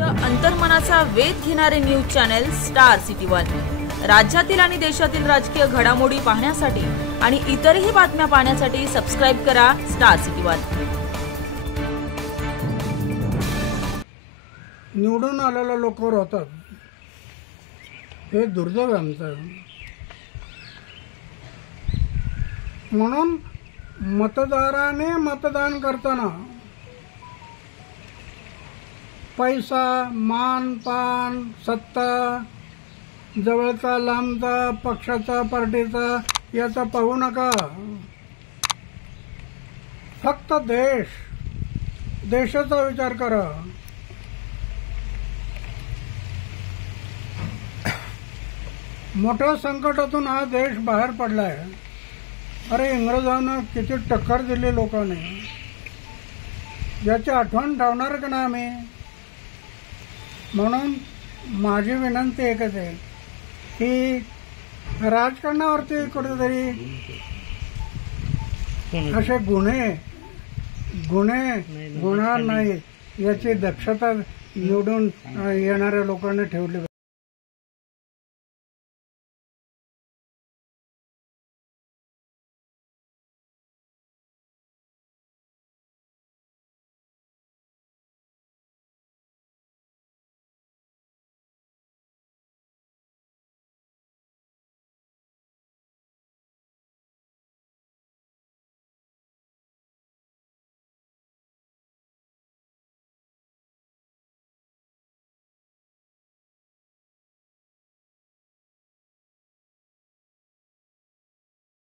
राजकीय अंतर्मनाचा वेध घेणारे news channel star city one. राज्यातील आणि देशातील राजकीय घडामोडी पाहण्यासाठी आणि इतरही बातम्या पाहण्यासाठी सबस्क्राइब करा स्टार सिटी वन। निवडून आलेल्या लोकांवर होतात हे दुर्दैव आमचं। म्हणून मतदाराने मतदान करताना पैसा, मान पान, सत्ता, जवळचा लांबचा, पक्षाचा, पार्टीचा याचा पाहू नका। फक्त देशाचा विचार करा। मोठ्या संकटातून हा देश बाहेर पडलाय। अरे इंग्रजांना किती टक्कर दिली लोकांनी, याची आठवण ठेवणार का ना आम्ही। म्हणून माझी विनंती एकच आहे की राजकारणावरती कुठेतरी असे गुन्हे नाही याची दक्षता निवडून येणाऱ्या लोकांनी ठेवली।